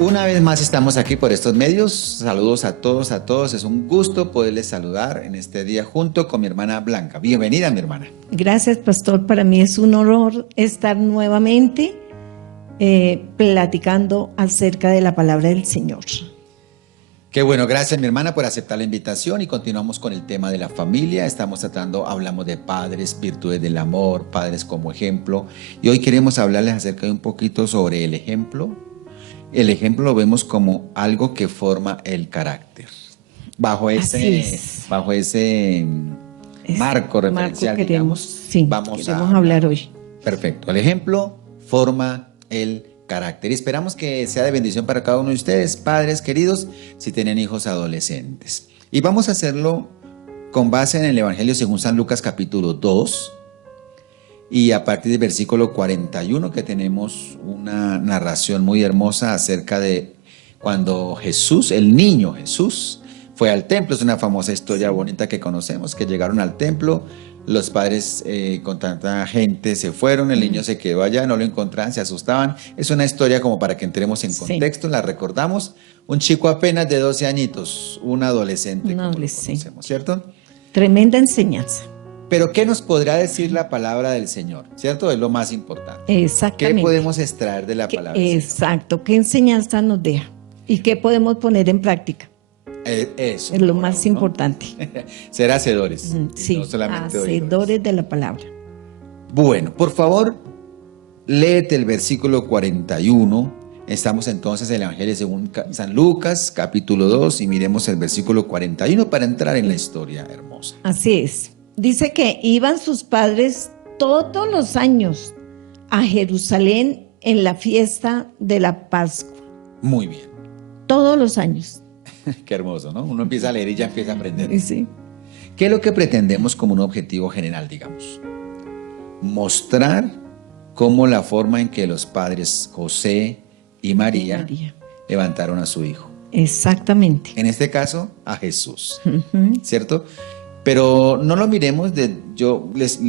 Una vez más estamos aquí por estos medios. Saludos a todos, a todos. Es un gusto poderles saludar en este día junto con mi hermana Blanca. Bienvenida, mi hermana. Gracias, pastor. Para mí es un honor estar nuevamente platicando acerca de la palabra del Señor. Qué bueno, gracias mi hermana por aceptar la invitación y continuamos con el tema de la familia. Hablamos de padres, virtudes del amor, padres como ejemplo. Y hoy queremos hablarles acerca de un poquito sobre el ejemplo. El ejemplo lo vemos como algo que forma el carácter. Bajo ese marco referencial, queremos vamos a hablar hoy. Perfecto. El ejemplo forma el carácter. Y esperamos que sea de bendición para cada uno de ustedes, padres queridos, si tienen hijos adolescentes. Y vamos a hacerlo con base en el Evangelio según San Lucas capítulo 2. Y a partir del versículo 41 que tenemos una narración muy hermosa acerca de cuando Jesús, el niño Jesús, fue al templo. Es una famosa historia bonita que conocemos, que llegaron al templo, los padres con tanta gente se fueron, el niño se quedó allá, no lo encontraban, se asustaban. Es una historia como para que entremos en contexto, la recordamos. Un chico apenas de 12 añitos, un adolescente, como lo conocemos, ¿cierto? Tremenda enseñanza. Pero ¿qué nos podrá decir la palabra del Señor? ¿Cierto? Es lo más importante. Exactamente. ¿Qué podemos extraer de la palabra del Señor? Exacto. ¿Qué enseñanza nos deja? ¿Y qué podemos poner en práctica? Eso. Es lo más importante. Ser hacedores. Sí, no solamente hacedores de la palabra. Bueno, por favor, léete el versículo 41. Estamos entonces en el Evangelio según San Lucas, capítulo 2, y miremos el versículo 41 para entrar en la historia hermosa. Así es. Dice que iban sus padres todos los años a Jerusalén en la fiesta de la Pascua. Muy bien. Todos los años. Qué hermoso, ¿no? Uno empieza a leer y ya empieza a aprender. Sí. ¿Qué es lo que pretendemos como un objetivo general, digamos? Mostrar cómo la forma en que los padres José y María levantaron a su hijo. Exactamente. En este caso, a Jesús, ¿cierto? Pero no lo miremos yo les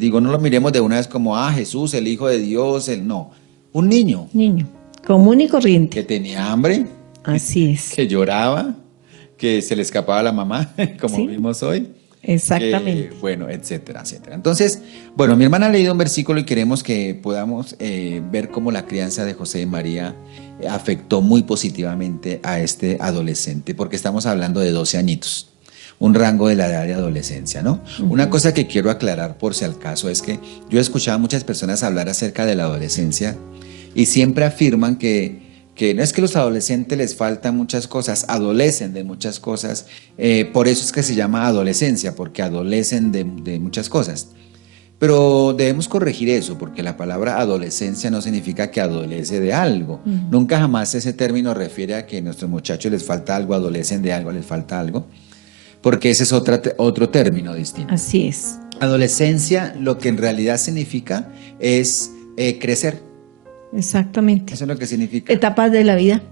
digo, no lo miremos de una vez como, Jesús, el Hijo de Dios, no. Un niño. Niño, común y corriente. Que tenía hambre. Así es. Que lloraba, que se le escapaba a la mamá, como vimos hoy. Exactamente. Bueno, etcétera, etcétera. Entonces, bueno, mi hermana ha leído un versículo y queremos que podamos ver cómo la crianza de José y María afectó muy positivamente a este adolescente, porque estamos hablando de 12 añitos. Un rango de la edad de adolescencia, ¿no? Una cosa que quiero aclarar por si al caso es que yo he escuchado a muchas personas hablar acerca de la adolescencia y siempre afirman que no es que los adolescentes les faltan muchas cosas, adolecen de muchas cosas, por eso es que se llama adolescencia, porque adolecen de muchas cosas. Pero debemos corregir eso, porque la palabra adolescencia no significa que adolece de algo. Nunca jamás ese término refiere a que a nuestros muchachos les falta algo, adolecen de algo, les falta algo. Porque ese es otro término distinto. Así es. Adolescencia lo que en realidad significa es crecer. Exactamente. Eso es lo que significa. Etapas de la vida.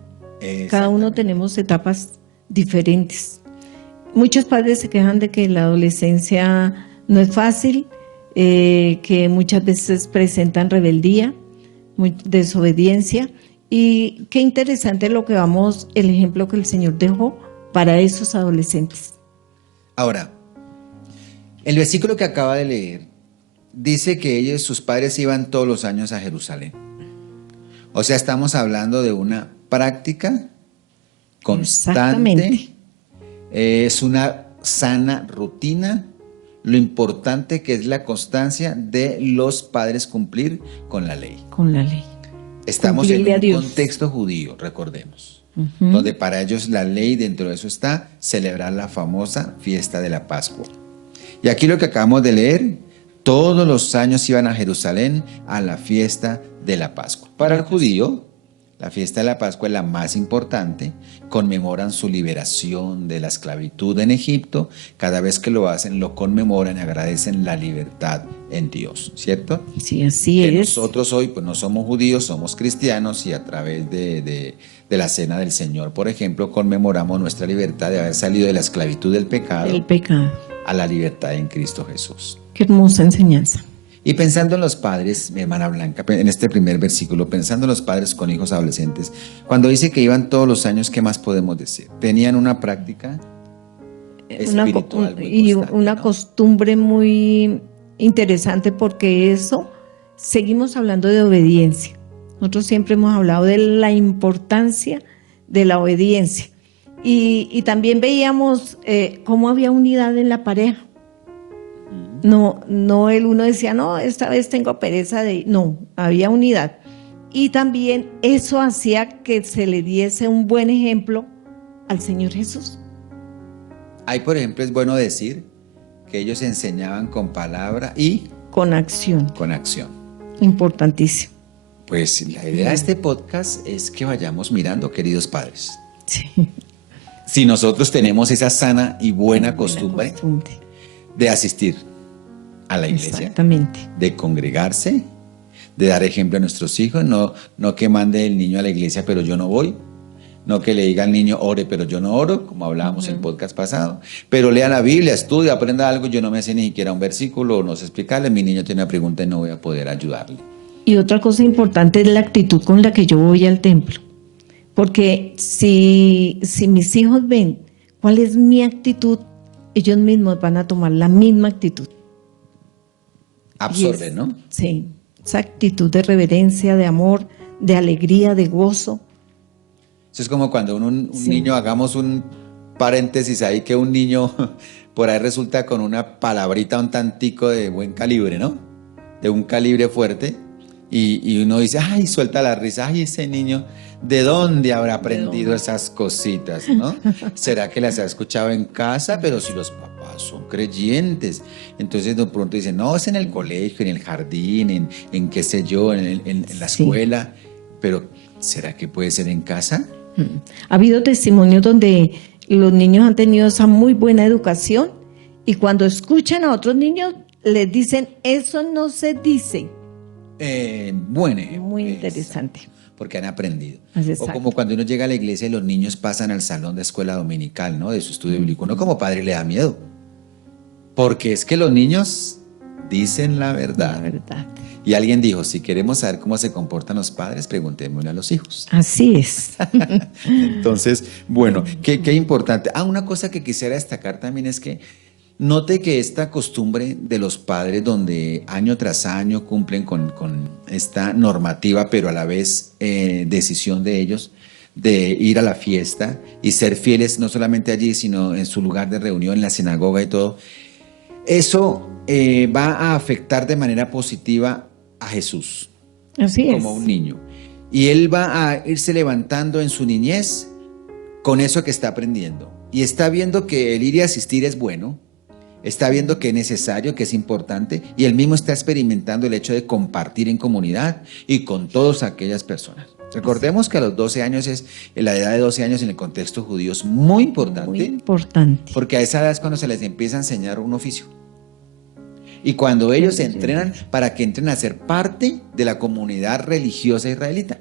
Cada uno tenemos etapas diferentes. Muchos padres se quejan de que la adolescencia no es fácil, que muchas veces presentan rebeldía, desobediencia. Y qué interesante el ejemplo que el Señor dejó para esos adolescentes. Ahora, el versículo que acaba de leer dice que sus padres iban todos los años a Jerusalén. O sea, estamos hablando de una práctica constante. Es una sana rutina. Lo importante que es la constancia de los padres cumplir con la ley. Con la ley. Estamos en un contexto judío, recordemos. Donde para ellos la ley, dentro de eso está celebrar la famosa fiesta de la Pascua. Y aquí lo que acabamos de leer, todos los años iban a Jerusalén a la fiesta de la Pascua. Para el judío, la fiesta de la Pascua es la más importante. Conmemoran su liberación de la esclavitud en Egipto. Cada vez que lo hacen, lo conmemoran y agradecen la libertad en Dios, ¿cierto? Sí, así es. Nosotros hoy pues no somos judíos, somos cristianos y a través de la cena del Señor, por ejemplo, conmemoramos nuestra libertad de haber salido de la esclavitud del pecado. El pecado. A la libertad en Cristo Jesús. Qué hermosa enseñanza. Y pensando en los padres, mi hermana Blanca, en este primer versículo, pensando en los padres con hijos adolescentes, cuando dice que iban todos los años, ¿qué más podemos decir? Tenían una práctica espiritual muy constante, una ¿no? costumbre muy interesante, porque eso, seguimos hablando de obediencia. Nosotros siempre hemos hablado de la importancia de la obediencia. Y también veíamos cómo había unidad en la pareja. No el uno decía, no, esta vez tengo pereza de ir. No, había unidad. Y también eso hacía que se le diese un buen ejemplo al Señor Jesús. Ahí, por ejemplo, es bueno decir que ellos enseñaban con palabra y Con acción. con acción. Importantísimo. Pues la idea de este podcast es que vayamos mirando, queridos padres. Sí. Si nosotros tenemos esa sana y buena costumbre de asistir a la iglesia, exactamente, de congregarse, de dar ejemplo a nuestros hijos, no que mande el niño a la iglesia pero yo no voy, no que le diga al niño ore pero yo no oro, como hablábamos en el podcast pasado, pero lea la Biblia, estudia, aprenda algo, yo no me sé ni siquiera un versículo, no sé explicarle, mi niño tiene una pregunta y no voy a poder ayudarle. Y otra cosa importante es la actitud con la que yo voy al templo, porque si mis hijos ven cuál es mi actitud, ellos mismos van a tomar la misma actitud. Absorben, ¿no? Sí, esa actitud de reverencia, de amor, de alegría, de gozo. Eso es como cuando un Sí. niño, hagamos un paréntesis ahí, que un niño por ahí resulta con una palabrita un tantico de buen calibre, ¿no? De un calibre fuerte, y uno dice, ay, suelta la risa, ay, ese niño, ¿de dónde habrá aprendido esas cositas, no? ¿Será que las ha escuchado en casa? Pero si los papás son creyentes, entonces de pronto dicen, no, es en el colegio, en el jardín, en qué sé yo, en la Sí. escuela, pero ¿será que puede ser en casa? Ha habido testimonios donde los niños han tenido esa muy buena educación, y cuando escuchan a otros niños les dicen, eso no se dice. Buen ejemplo. Muy interesante. Porque han aprendido. Exacto. O como cuando uno llega a la iglesia y los niños pasan al salón de escuela dominical, ¿no? De su estudio bíblico. Uno como padre le da miedo. Porque es que los niños dicen la verdad. La verdad. Y alguien dijo, si queremos saber cómo se comportan los padres, preguntémosle a los hijos. Así es. Entonces, bueno, qué importante. Una cosa que quisiera destacar también es que note que esta costumbre de los padres, donde año tras año cumplen con esta normativa, pero a la vez decisión de ellos de ir a la fiesta y ser fieles no solamente allí, sino en su lugar de reunión, en la sinagoga y todo, eso va a afectar de manera positiva a Jesús Así es. como un niño. Y él va a irse levantando en su niñez con eso que está aprendiendo. Y está viendo que el ir y asistir es bueno, está viendo que es necesario, que es importante, y él mismo está experimentando el hecho de compartir en comunidad y con todas aquellas personas. Recordemos que a los 12 años la edad de 12 años en el contexto judío es muy importante, Muy importante. porque a esa edad es cuando se les empieza a enseñar un oficio. Y cuando ellos se entrenan para que entren a ser parte de la comunidad religiosa israelita.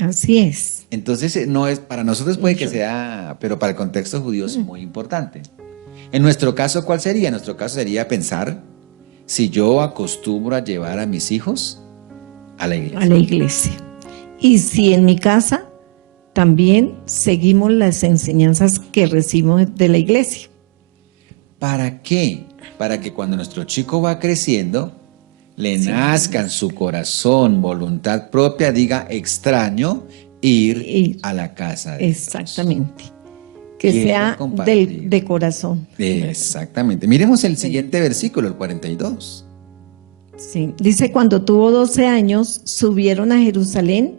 Así es. Entonces, no es, para nosotros puede que sea, pero para el contexto judío es muy importante. En nuestro caso, ¿cuál sería? En nuestro caso sería pensar si yo acostumbro a llevar a mis hijos a la iglesia. A la iglesia. Y si en mi casa también seguimos las enseñanzas que recibimos de la iglesia. ¿Para qué? Para que cuando nuestro chico va creciendo, le nazca en su corazón, voluntad propia, diga, extraño ir a la casa de Dios. Exactamente. Que Quiero sea compartir. de corazón. Exactamente. Miremos el siguiente versículo, el 42. Sí. Dice, cuando tuvo 12 años, subieron a Jerusalén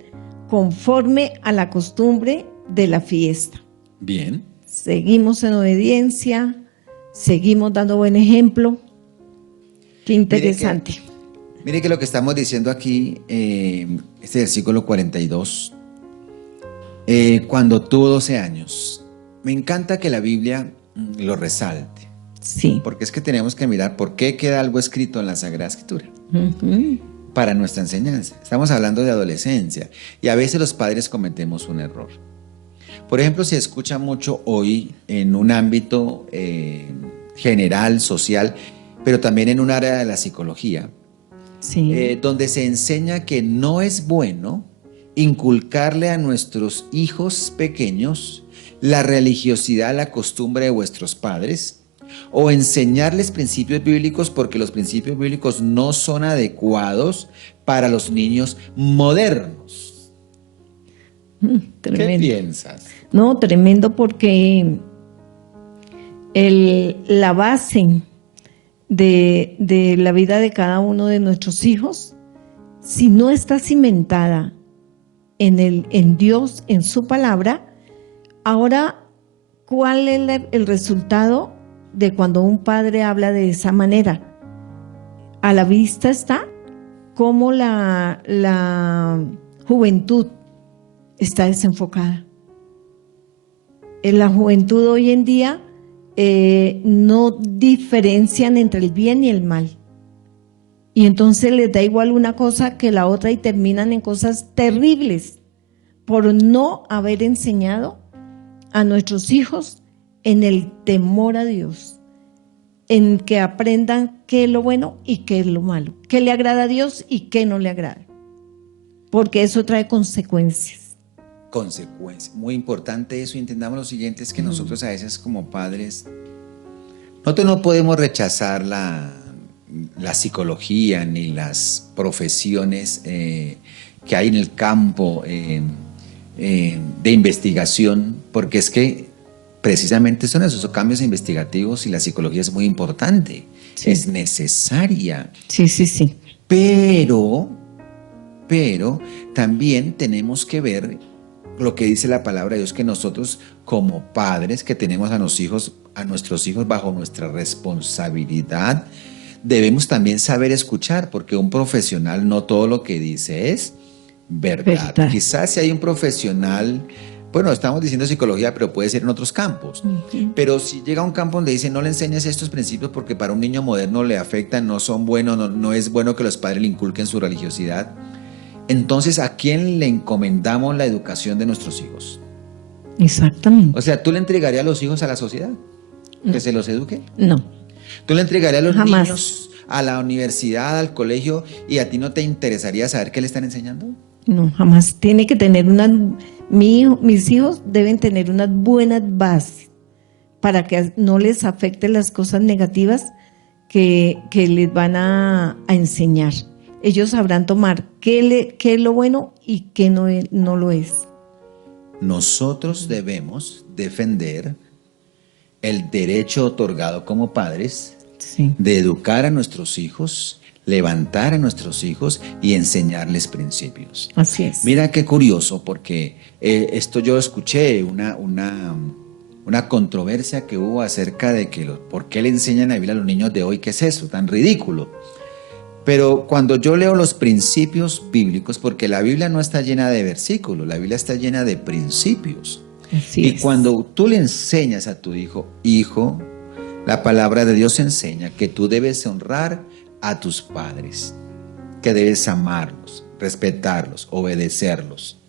conforme a la costumbre de la fiesta. Bien. Seguimos en obediencia, seguimos dando buen ejemplo. Qué interesante. Mire que lo que estamos diciendo aquí, este versículo 42, cuando tuvo 12 años, me encanta que la Biblia lo resalte, Sí. porque es que tenemos que mirar por qué queda algo escrito en la Sagrada Escritura Ujú. para nuestra enseñanza. Estamos hablando de adolescencia y a veces los padres cometemos un error. Por ejemplo, se escucha mucho hoy en un ámbito general, social, pero también en un área de la psicología, Sí. donde se enseña que no es bueno inculcarle a nuestros hijos pequeños la religiosidad, la costumbre de vuestros padres, o enseñarles principios bíblicos porque los principios bíblicos no son adecuados para los niños modernos. Tremendo. ¿Qué piensas? No, tremendo, porque la base de la vida de cada uno de nuestros hijos, si no está cimentada en Dios, en su palabra, ahora, ¿cuál es el resultado de cuando un padre habla de esa manera? A la vista está cómo la juventud está desenfocada. En la juventud hoy en día no diferencian entre el bien y el mal. Y entonces les da igual una cosa que la otra y terminan en cosas terribles por no haber enseñado a nuestros hijos en el temor a Dios, en que aprendan qué es lo bueno y qué es lo malo, qué le agrada a Dios y qué no le agrada, porque eso trae consecuencias. Consecuencias. Muy importante eso. Entendamos lo siguiente, es que nosotros a veces como padres, nosotros no podemos rechazar la psicología ni las profesiones que hay en el campo de investigación, porque es que precisamente son esos cambios investigativos y la psicología es muy importante, Sí. es necesaria. Sí, sí, sí. Pero también tenemos que ver lo que dice la palabra de Dios, que nosotros como padres que tenemos a nuestros hijos bajo nuestra responsabilidad, debemos también saber escuchar, porque un profesional no todo lo que dice es verdad. Quizás si hay un profesional, bueno, estamos diciendo psicología, pero puede ser en otros campos. Pero si llega a un campo donde dice no le enseñes estos principios porque para un niño moderno le afectan, no son buenos, no es bueno que los padres le inculquen su religiosidad, entonces ¿a quién le encomendamos la educación de nuestros hijos? Exactamente. O sea, ¿tú le entregarías a los hijos a la sociedad? ¿Que se los eduque? No. ¿Tú le entregarías a los Jamás. niños a la universidad, al colegio, y a ti no te interesaría saber qué le están enseñando? No, jamás. Tiene que tener mis hijos deben tener unas buenas bases para que no les afecten las cosas negativas que les van a enseñar. Ellos sabrán tomar qué es lo bueno y qué no lo es. Nosotros debemos defender el derecho otorgado como padres, Sí. de educar a nuestros hijos, levantar a nuestros hijos y enseñarles principios. Así es. Mira qué curioso, porque esto yo escuché una controversia que hubo acerca de que por qué le enseñan la Biblia a los niños de hoy, ¿qué es eso tan ridículo? Pero cuando yo leo los principios bíblicos, porque la Biblia no está llena de versículos, la Biblia está llena de principios. Así Y es. cuando tú le enseñas a tu hijo, la palabra de Dios enseña que tú debes honrar a tus padres, que debes amarlos, respetarlos, obedecerlos.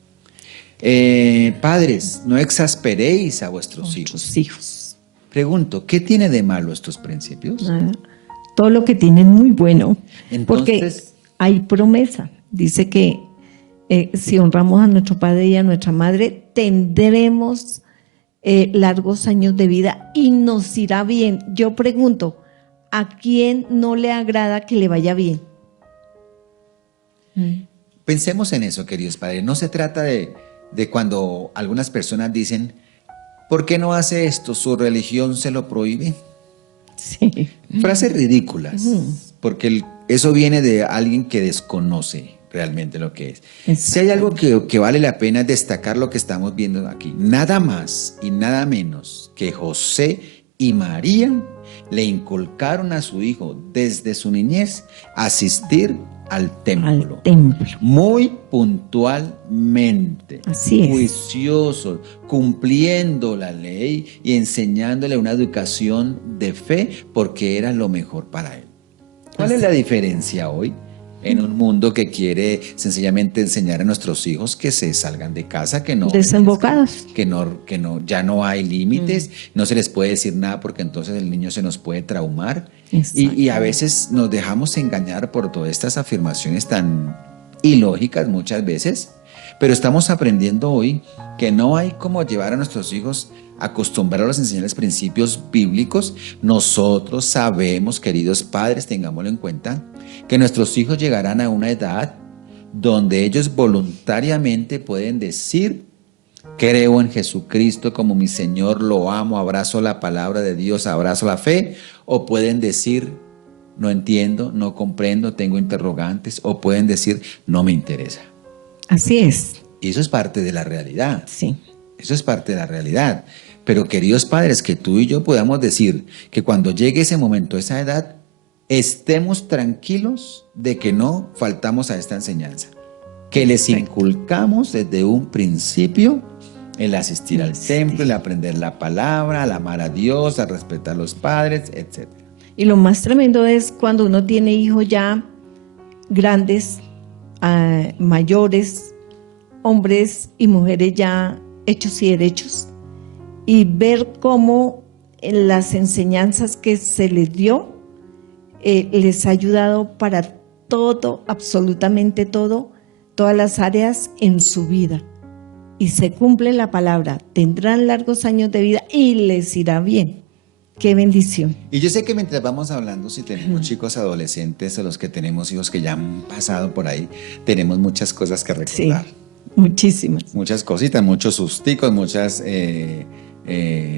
Padres, no exasperéis a vuestros hijos. Pregunto, ¿qué tiene de malo estos principios? Nada. Todo lo que tienen muy bueno. Entonces, porque hay promesa. Dice que si honramos a nuestro padre y a nuestra madre, tendremos largos años de vida y nos irá bien. Yo pregunto, ¿a quién no le agrada que le vaya bien? Pensemos en eso, queridos padres. No se trata de cuando algunas personas dicen, ¿por qué no hace esto? ¿Su religión se lo prohíbe? Sí. Frases ridículas, porque eso viene de alguien que desconoce realmente lo que es. Si hay algo que vale la pena destacar lo que estamos viendo aquí, nada más y nada menos que José y María le inculcaron a su hijo desde su niñez asistir al templo. Muy puntualmente. Así es. Juiciosos, cumpliendo la ley y enseñándole una educación de fe porque era lo mejor para él. ¿Cuál es la diferencia hoy? en un mundo que quiere sencillamente enseñar a nuestros hijos que se salgan de casa, que no desembocados, ya no hay límites, no se les puede decir nada porque entonces el niño se nos puede traumar. Y a veces nos dejamos engañar por todas estas afirmaciones tan ilógicas muchas veces, pero estamos aprendiendo hoy que no hay como llevar a nuestros hijos, acostumbrarlos a enseñarles principios bíblicos. Nosotros sabemos, queridos padres, tengámoslo en cuenta, que nuestros hijos llegarán a una edad donde ellos voluntariamente pueden decir: creo en Jesucristo como mi Señor, lo amo, abrazo la palabra de Dios, abrazo la fe. O pueden decir: no entiendo, no comprendo, tengo interrogantes. O pueden decir: no me interesa. Así es. Y eso es parte de la realidad. Sí. Eso es parte de la realidad. Pero queridos padres, que tú y yo podamos decir que cuando llegue ese momento, esa edad, estemos tranquilos de que no faltamos a esta enseñanza. Que les inculcamos desde un principio el asistir al templo, el aprender la palabra, el amar a Dios, a respetar a los padres, etc. Y lo más tremendo es cuando uno tiene hijos ya grandes, mayores, hombres y mujeres ya hechos y derechos, y ver cómo las enseñanzas que se les dio les ha ayudado para todo, absolutamente todo, todas las áreas en su vida. Y se cumple la palabra, tendrán largos años de vida y les irá bien. ¡Qué bendición! Y yo sé que mientras vamos hablando, si tenemos chicos adolescentes o los que tenemos hijos que ya han pasado por ahí, tenemos muchas cosas que recordar. Sí, muchísimas. Muchas cositas, muchos susticos, muchas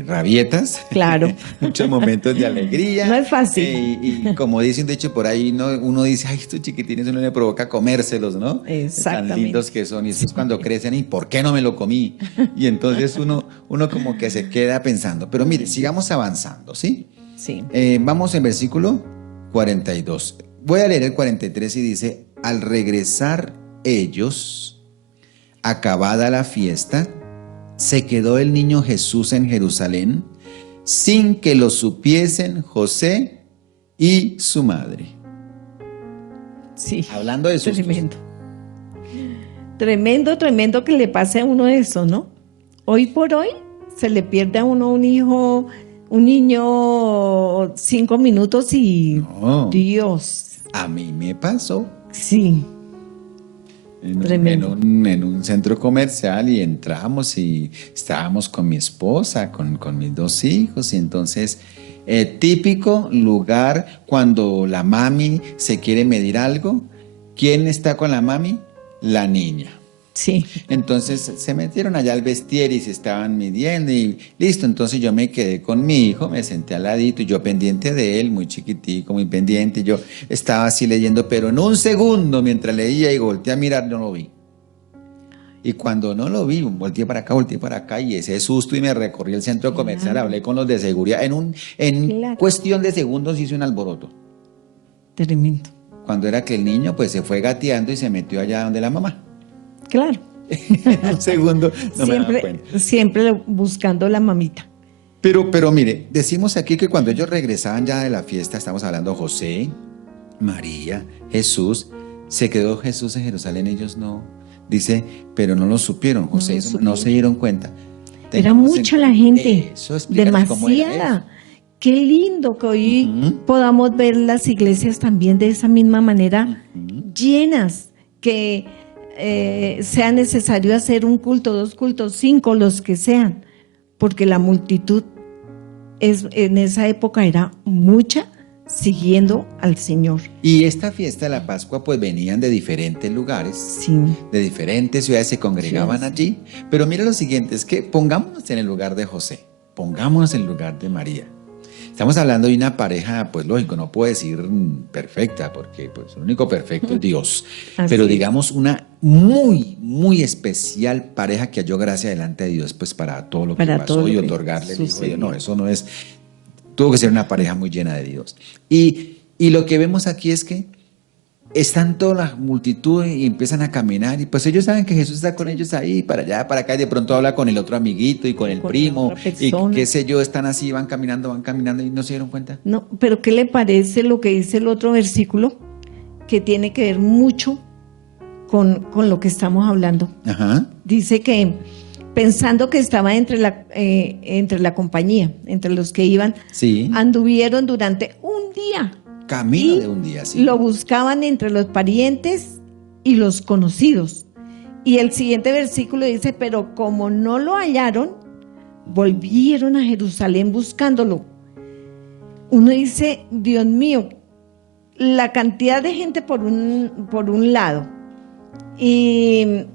rabietas. Claro. Muchos momentos de alegría. No es fácil. Y como dicen, de hecho, por ahí uno dice: ay, estos chiquitines, uno le provoca comérselos, ¿no? Exactamente. Tan lindos que son. Y eso es cuando crecen: ¿y por qué no me lo comí? Y entonces uno como que se queda pensando. Pero mire, sigamos avanzando, ¿sí? Sí. Vamos en versículo 42. Voy a leer el 43 y dice: al regresar ellos, acabada la fiesta, se quedó el niño Jesús en Jerusalén sin que lo supiesen José y su madre. Sí. Hablando de sustos. Tremendo que le pase a uno eso, ¿no? Hoy por hoy se le pierde a uno un hijo, un niño 5 minutos y No. Dios. A mí me pasó. Sí. En un centro comercial, y entramos y estábamos con mi esposa, con mis 2 hijos, y entonces típico lugar cuando la mami se quiere medir algo. ¿Quién está con la mami? La niña. Sí. Entonces se metieron allá al vestier y se estaban midiendo y listo. Entonces yo me quedé con mi hijo, me senté al ladito y yo pendiente de él, muy chiquitico, muy pendiente. Yo estaba así leyendo, pero en un segundo, mientras leía y volteé a mirar, no lo vi. Y cuando no lo vi, volteé para acá y ese susto, y me recorrí el centro comercial, hablé con los de seguridad. En cuestión de segundos hice un alboroto. Tremendo. Cuando era que el niño pues se fue gateando y se metió allá donde la mamá. Claro. En un segundo no me daba cuenta. Siempre buscando la mamita. Pero mire, decimos aquí que cuando ellos regresaban ya de la fiesta, estamos hablando José, María, Jesús, se quedó Jesús en Jerusalén, ellos no, dice, pero no lo supieron, José, no se dieron cuenta. Era mucha la gente, demasiada. Qué lindo que hoy podamos ver las iglesias también de esa misma manera, llenas, que sea necesario hacer un culto, 2 cultos, 5, los que sean, porque la multitud en esa época era mucha, siguiendo al Señor. Y esta fiesta de la Pascua pues venían de diferentes lugares, sí, de diferentes ciudades, se congregaban allí. Pero mira lo siguiente, es que pongámonos en el lugar de José, pongámonos en el lugar de María. Estamos hablando de una pareja, pues lógico, no puedo decir perfecta, porque pues el único perfecto es Dios. Pero digamos una muy, muy especial pareja que halló gracia delante de Dios, pues para todo lo que pasó y otorgarle el hijo de Dios. No, eso no es, tuvo que ser una pareja muy llena de Dios. Y lo que vemos aquí es que están toda la multitud y empiezan a caminar, y pues ellos saben que Jesús está con ellos ahí, para allá, para acá, y de pronto habla con el otro amiguito y con el primo, y qué sé yo, están así, van caminando y no se dieron cuenta. No, pero ¿qué le parece lo que dice el otro versículo? que tiene que ver mucho con lo que estamos hablando. Ajá. Dice que pensando que estaba entre la compañía, entre los que iban, Sí. anduvieron durante un día. Camino Y de un día, sí. lo buscaban entre los parientes y los conocidos. Y el siguiente versículo dice, pero como no lo hallaron, volvieron a Jerusalén buscándolo. Uno dice, Dios mío, la cantidad de gente por un lado. Y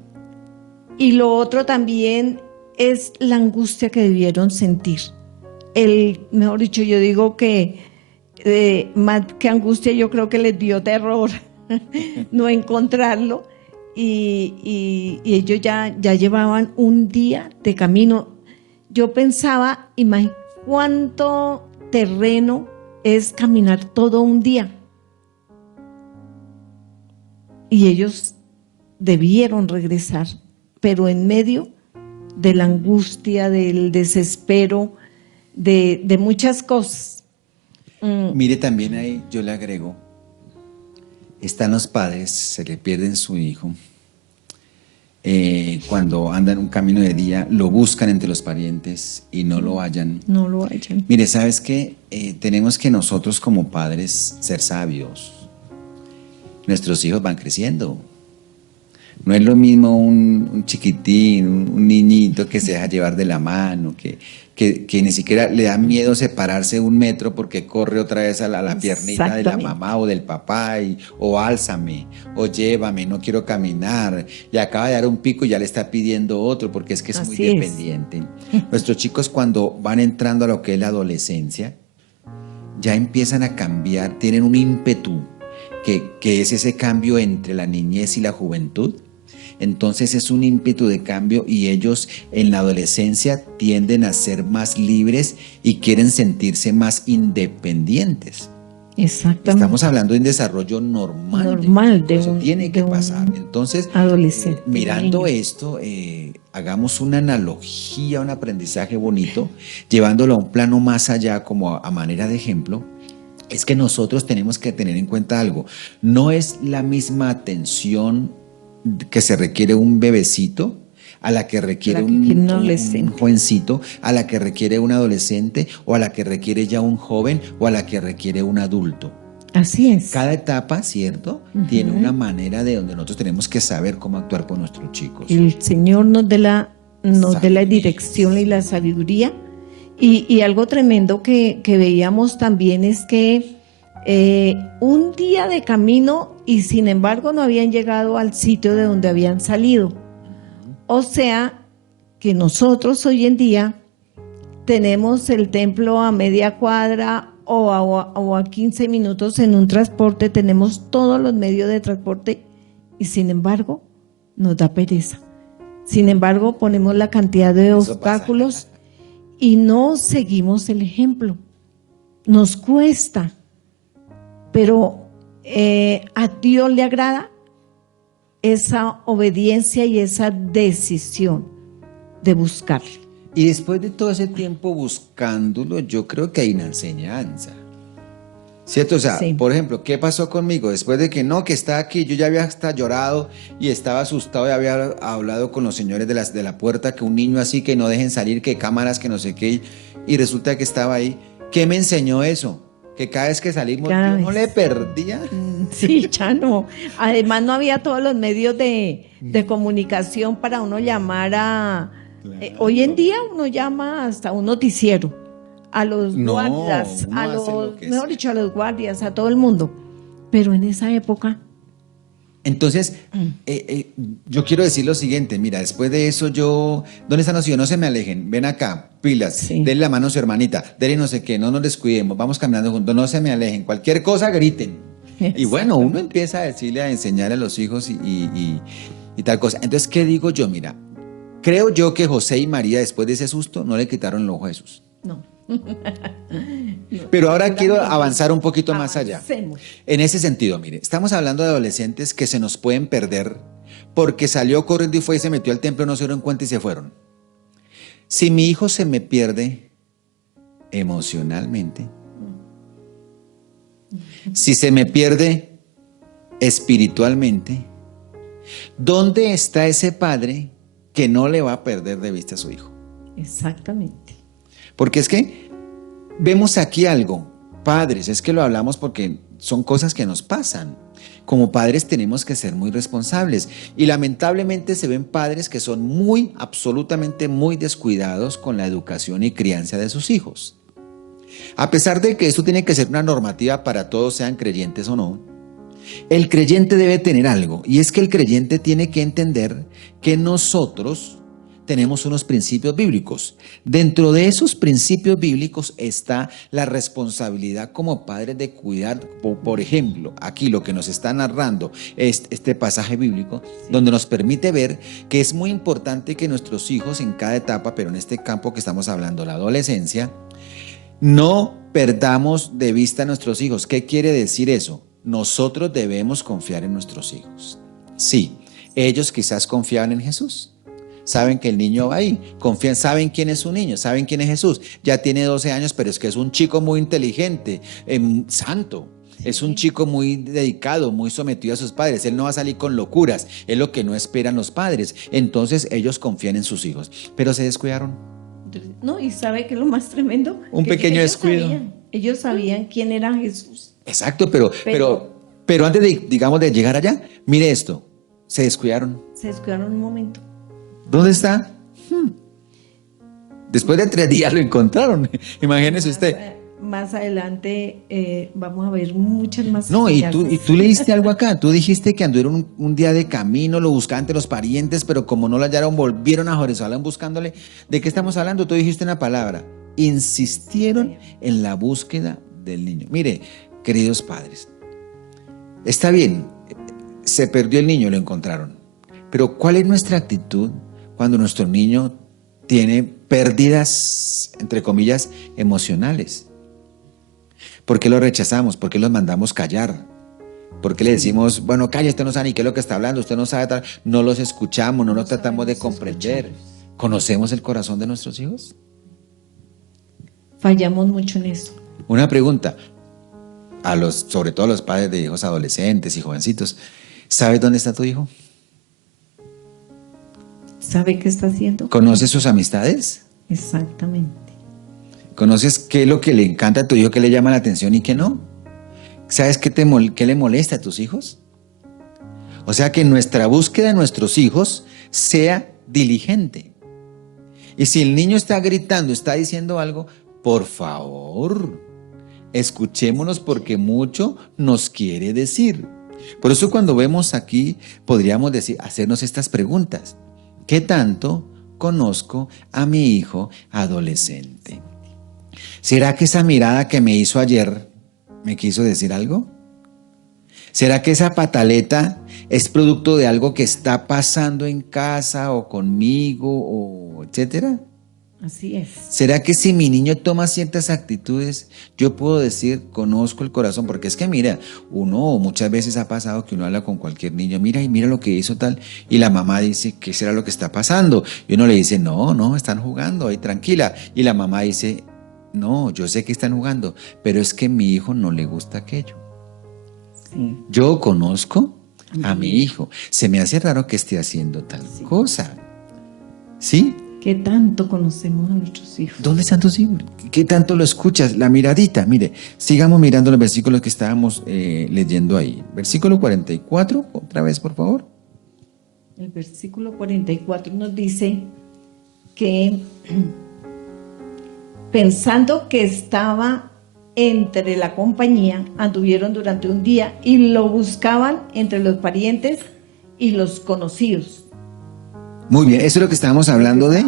lo otro también es la angustia que debieron sentir. Mejor dicho, yo digo que más que angustia, yo creo que les dio terror no encontrarlo. Y ellos ya llevaban un día de camino. Yo pensaba, imagínate cuánto terreno es caminar todo un día. Y ellos debieron regresar, pero en medio de la angustia, del desespero, de muchas cosas. Mire, también ahí yo le agrego, están los padres, se le pierden su hijo, cuando andan un camino de día, lo buscan entre los parientes y no lo hallan. No lo hallan. Mire, ¿sabes qué? Tenemos que nosotros como padres ser sabios. Nuestros hijos van creciendo. No es lo mismo un chiquitín, un niñito que se deja llevar de la mano, que ni siquiera le da miedo separarse 1 metro porque corre otra vez a la piernita de la mamá o del papá, o álzame, o llévame, no quiero caminar, le acaba de dar un pico y ya le está pidiendo otro porque es que es muy dependiente. Nuestros chicos cuando van entrando a lo que es la adolescencia, ya empiezan a cambiar, tienen un ímpetu que es ese cambio entre la niñez y la juventud. Entonces es un ímpetu de cambio y ellos en la adolescencia tienden a ser más libres y quieren sentirse más independientes. Exactamente. Estamos hablando de un desarrollo normal. Eso tiene que pasar. Entonces, adolescente, mirando esto, hagamos una analogía, un aprendizaje bonito, llevándolo a un plano más allá como a manera de ejemplo. Es que nosotros tenemos que tener en cuenta algo. No es la misma atención que se requiere un bebecito a la que requiere un jovencito, a la que requiere un adolescente, o a la que requiere ya un joven, o a la que requiere un adulto. Así es. Cada etapa, ¿cierto? Tiene una manera de donde nosotros tenemos que saber cómo actuar con nuestros chicos. El Señor nos dé la dirección y la sabiduría. Y algo tremendo que veíamos también es que un día de camino y sin embargo no habían llegado al sitio de donde habían salido. O sea que nosotros hoy en día tenemos el templo a media cuadra o a 15 minutos en un transporte, tenemos todos los medios de transporte y sin embargo nos da pereza. Sin embargo ponemos la cantidad de obstáculos y no seguimos el ejemplo. Nos cuesta. Pero a Dios le agrada esa obediencia y esa decisión de buscarle. Y después de todo ese tiempo buscándolo, yo creo que hay una enseñanza. ¿Cierto? O sea, por ejemplo, ¿qué pasó conmigo? Después de que estaba aquí, yo ya había hasta llorado y estaba asustado y había hablado con los señores de la puerta que un niño así, que no dejen salir, que cámaras, que no sé qué, y resulta que estaba ahí. ¿Qué me enseñó eso? Que cada vez que salimos yo no le perdía. Sí, ya no. Además no había todos los medios de comunicación para uno llamar a... hoy en día uno llama hasta un noticiero, a los guardias, mejor dicho, a los guardias, a todo el mundo. Pero en esa época... Entonces, yo quiero decir lo siguiente, mira, después de eso ¿dónde están los hijos? No se me alejen, ven acá, pilas, denle la mano a su hermanita, denle no sé qué, no nos descuidemos, vamos caminando juntos, no se me alejen, cualquier cosa griten. Y bueno, uno empieza a decirle, a enseñarle a los hijos y tal cosa. Entonces, ¿qué digo yo? Mira, creo yo que José y María después de ese susto no le quitaron el ojo a Jesús. No. Pero ahora quiero avanzar un poquito más allá. En ese sentido, mire, estamos hablando de adolescentes que se nos pueden perder porque salió corriendo y fue y se metió al templo, no se dieron cuenta y se fueron. Si mi hijo se me pierde emocionalmente, si se me pierde espiritualmente, ¿dónde está ese padre que no le va a perder de vista a su hijo? Exactamente. Porque es que vemos aquí algo, padres, es que lo hablamos porque son cosas que nos pasan. Como padres tenemos que ser muy responsables y lamentablemente se ven padres que son muy, absolutamente muy descuidados con la educación y crianza de sus hijos. A pesar de que esto tiene que ser una normativa para todos, sean creyentes o no, el creyente debe tener algo, y es que el creyente tiene que entender que nosotros tenemos unos principios bíblicos. Dentro de esos principios bíblicos está la responsabilidad como padres de cuidar, por ejemplo, aquí lo que nos está narrando es este pasaje bíblico, donde nos permite ver que es muy importante que nuestros hijos en cada etapa, pero en este campo que estamos hablando, la adolescencia, no perdamos de vista a nuestros hijos. ¿Qué quiere decir eso? Nosotros debemos confiar en nuestros hijos. Sí, ellos quizás confiaban en Jesús. Saben que el niño va ahí, confían, saben quién es su niño, saben quién es Jesús. Ya tiene 12 años, pero es que es un chico muy inteligente, santo. Es un chico muy dedicado, muy sometido a sus padres. Él no va a salir con locuras. Es lo que no esperan los padres. Entonces ellos confían en sus hijos. Pero se descuidaron. No, y ¿sabe qué es lo más tremendo? Un pequeño descuido. Ellos sabían quién era Jesús. Exacto, pero antes de, digamos, de llegar allá, mire esto, se descuidaron. Se descuidaron un momento. ¿Dónde está? Después de 3 días lo encontraron. Imagínese usted. Más adelante vamos a ver muchas más. No, y tú leíste algo acá. Tú dijiste que anduvieron un día de camino, lo buscaban entre los parientes, pero como no lo hallaron, volvieron a Jerusalén buscándole. ¿De qué estamos hablando? Tú dijiste una palabra. Insistieron en la búsqueda del niño. Mire, queridos padres, está bien, se perdió el niño, lo encontraron. Pero ¿cuál es nuestra actitud cuando nuestro niño tiene pérdidas, entre comillas, emocionales? ¿Por qué lo rechazamos? ¿Por qué los mandamos callar? ¿Por qué le decimos, bueno, calla, usted no sabe ni qué es lo que está hablando, usted no sabe tal? No los escuchamos, no los tratamos de comprender. ¿Conocemos el corazón de nuestros hijos? Fallamos mucho en eso. Una pregunta, sobre todo a los padres de hijos adolescentes y jovencitos, ¿sabes dónde está tu hijo? ¿Sabe qué está haciendo? ¿Conoces sus amistades? Exactamente. ¿Conoces qué es lo que le encanta a tu hijo, qué le llama la atención y qué no? ¿Sabes qué le molesta a tus hijos? O sea, que nuestra búsqueda de nuestros hijos sea diligente. Y si el niño está gritando, está diciendo algo, por favor, escuchémonos porque mucho nos quiere decir. Por eso cuando vemos aquí, podríamos hacernos estas preguntas. ¿Qué tanto conozco a mi hijo adolescente? ¿Será que esa mirada que me hizo ayer me quiso decir algo? ¿Será que esa pataleta es producto de algo que está pasando en casa o conmigo o etcétera? Así es. ¿Será que si mi niño toma ciertas actitudes, yo puedo decir, conozco el corazón? Porque es que mira, uno muchas veces ha pasado que uno habla con cualquier niño, mira y mira lo que hizo tal, y la mamá dice, ¿qué será lo que está pasando? Y uno le dice, no, están jugando, ahí tranquila. Y la mamá dice, no, yo sé que están jugando, pero es que a mi hijo no le gusta aquello. Sí. Yo conozco a mi hijo, se me hace raro que esté haciendo tal cosa. ¿Sí? ¿Qué tanto conocemos a nuestros hijos? ¿Dónde están tus hijos? ¿Qué tanto lo escuchas? La miradita, mire, sigamos mirando los versículos que estábamos leyendo ahí. Versículo 44, otra vez, por favor. El versículo 44 nos dice que pensando que estaba entre la compañía, anduvieron durante un día y lo buscaban entre los parientes y los conocidos. Muy bien, eso es lo que estábamos hablando de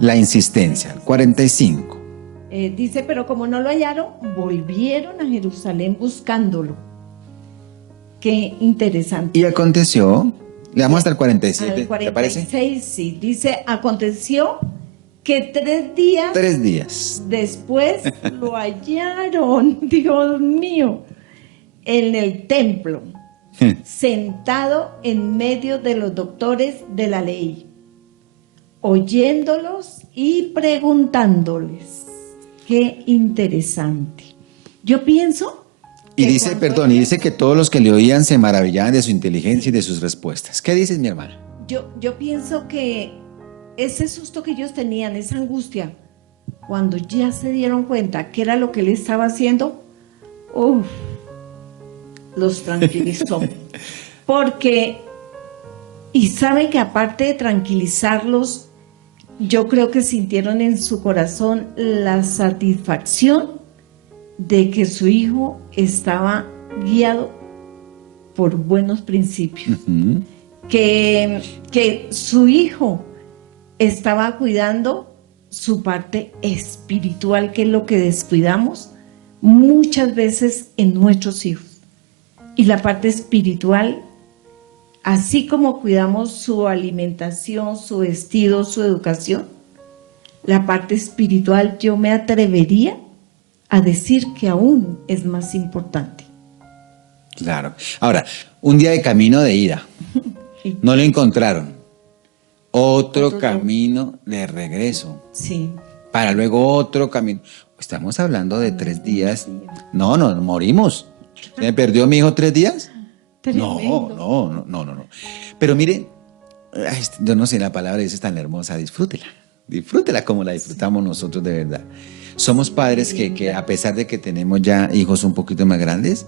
la insistencia. 45. Dice, pero como no lo hallaron, volvieron a Jerusalén buscándolo. Qué interesante. Y aconteció, le damos hasta el 47, al 46, ¿te parece? Sí, dice, aconteció que 3 días. 3 días. Después lo hallaron, Dios mío, en el templo, sentado en medio de los doctores de la ley, oyéndolos y preguntándoles. Qué interesante. Yo pienso Y dice, perdón, y dice que todos los que le oían se maravillaban de su inteligencia y de sus respuestas. ¿Qué dices, mi hermana? Yo pienso que ese susto que ellos tenían, esa angustia, cuando ya se dieron cuenta que era lo que él estaba haciendo, los tranquilizó. Porque, y saben que aparte de tranquilizarlos, yo creo que sintieron en su corazón la satisfacción de que su hijo estaba guiado por buenos principios. Uh-huh. Que su hijo estaba cuidando su parte espiritual, que es lo que descuidamos muchas veces en nuestros hijos. Y la parte espiritual, así como cuidamos su alimentación, su vestido, su educación, la parte espiritual yo me atrevería a decir que aún es más importante. Claro. Ahora, un día de camino de ida, no lo encontraron. Otro camino de regreso. Sí. Para luego otro camino. Estamos hablando de 3 días. No, morimos. ¿Se me perdió mi hijo 3 días? Tremendo. No. Pero mire, yo no sé, la palabra dice tan hermosa, disfrútela. Disfrútela como la disfrutamos nosotros de verdad. Somos padres que a pesar de que tenemos ya hijos un poquito más grandes,